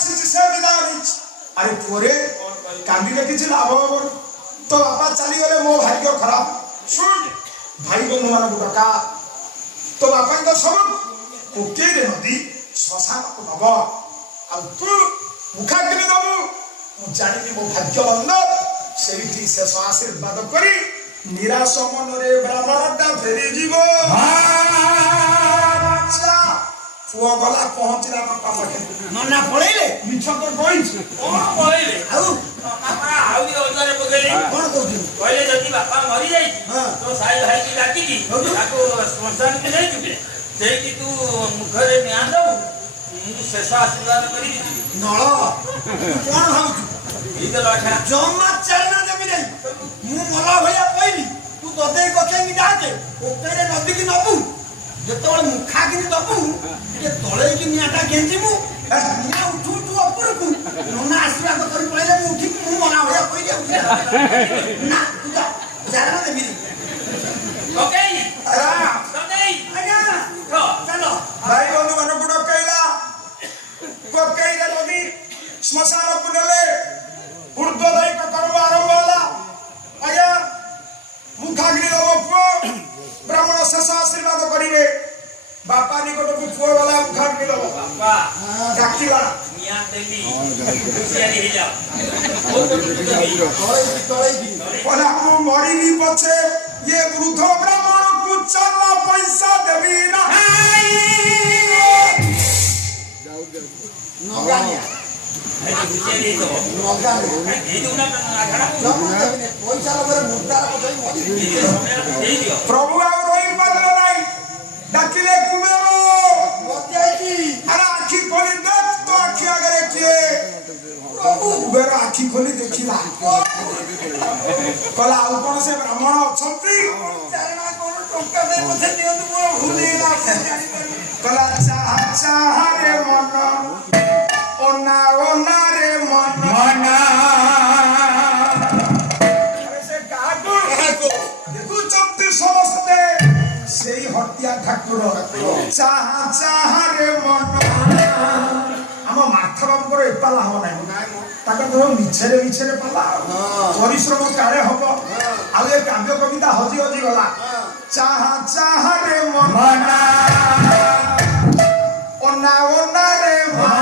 ଆସିଛି ସେ ବିଦାୟ ନେଇଛି। ଆରେ ପୁଅରେ କାନ୍ଦିଲେ କିଛି ଲାଭ ହବନି। ତୋ ବାପା ଚାଲିଗଲେ ମୋ ଭାଗ୍ୟ ଖରାପ। ଶୁଣ ଭାଇ ବନ୍ଧୁମାନଙ୍କୁ ଡକା। ତୋ ବାପାଙ୍କ ସବୁ କୋକେଇରେ ନଦୀ ଶ୍ମଶାନକୁ ନବ। ଆଉ ତୁ ମୁଖାଗ୍ନି ଦବୁ। ମୁଁ ଜାଣିବି ମୋ ଭାଗ୍ୟ ବନ୍ଦ। ସେଇଠି ଶେଷ ଆଶୀର୍ବାଦ କରି ନିରାଶ ମନରେ ବ୍ରାହ୍ମଣଟା ଫେରିଯିବ। ପୁଅ ଗଲା ପହଞ୍ଚିଲା ବାପା ପାଖରେ। ନନା ପଳେଇଲେ? ମିଛ ତ କହିଛି। କଣ କହିଲେ? ଆଉ ଆହୁରି ଅଲଗାରେ ପକେଇଲେ। କଣ କହୁଛନ୍ତି? କହିଲେ ଯଦି ବାପା ମରିଯାଇଛି ତ ସାଇ ଭାଇକି ଡାକିକି ତାକୁ ଶ୍ମଶାନକୁ ନେଇଯିବେ। ସେଇଠି ତୁ ମୁଖରେ ନିଆଁ ଦବୁ। ମୁଁ ଶେଷ ଆଶୀର୍ବାଦ କରିକି ଯିବି। ନଳ କଣ ଭାବୁଛୁ? ଜମା ଚାଲନା ଦେବି ନାହିଁ। ମୁଁ ମଲା ଭଳିଆ କହିବି ତୁ ଦଦେଇ କଚେଇକି ଡାକେ କୋକେଇରେ ନଦୀକି ନବୁ। ଯେତେବେଳେ ମୁଖାଗ୍ନି ଦବୁ ଟିକେ ତଳେଇକି ନିଆଁଟା ଗେଞ୍ଜିବୁ। ନିଆଁ ଉଠୁ ଉଠୁ ଉପରକୁ ନନା ଆଶୀର୍ବାଦ କରି ପଳେଇଲେ ମୁଁ ଉଠିକି ମୁଁ ମଲା ଭଳିଆ କହିଲି ନା ତୁ ଯା ଚାଲନା ଦେବି ନାହିଁ। ଚାଲ ଭାଇ ବନ୍ଧୁମାନଙ୍କୁ ଡକେଇଲା। କୋକେଇରେ ନଦୀ ଶ୍ମଶାନକୁ ନେଲେ। ଉର୍ଦ୍ଧ୍ୱଦାୟିକ କର୍ମ ଆରମ୍ଭ ହେଲା। ଆଜ୍ଞା ମୁଖାଗ୍ନି ଦବ ପୁଅ। ବ୍ରାହ୍ମଣ ଶେଷ ଆଶୀର୍ବାଦ କରିବେ। ବାପା ନିକଟକୁ ପୁଅ ଗଲା ମୁଖାଗ୍ନି ଦବ। ଡାକିଲା କହିଲା ମୁଁ ମରିବି ପଛେ ଇଏ ବୃଦ୍ଧ ବ୍ରାହ୍ମଣକୁ ଚାଲ ପଇସା ଦେବି ନା। ନଗାନିଆ ପ୍ରଭୁ ଆଉ ରହିପାରିଲେ ନାହିଁ। ଡାକିଲେ କୁବେର। ଆରେ ଆଖି ଖୋଲି ଦେখ ତୋ ଆଖି ଆଗରେ କିଏ? କୁବେର ଆଖି ଖୋଲି ଦେଖିଲା। କହିଲା ଆଉ କଣ ସେ ବ୍ରାହ୍ମଣ ଅଛନ୍ତି? କହିଲା ଚାହା ଚାହାରେ ମନ ଅନା ଅନାରେ ମନ। ସେ କାହାକୁ ଦେଖୁଛନ୍ତି ସମସ୍ତେ ସେଇ ହତ୍ୟା ଠାକୁର। ଚାହା ଚାହାରେ ମନ। ଆମ ମାଥ ବାବୁଙ୍କର ଏପାଲା ହବ ନାହିଁ। ତାଙ୍କର ଧର ମିଛରେ ମିଛରେ ପାଲା ପରିଶ୍ରମ କାଳେ ହବ। ଆଉ ଏ କାବ୍ୟ କବିତା ହଜି ହଜି ଗଲା। ଚାହା ଚାହାରେ ମନ ଅନା ଅନାରେ ମନ।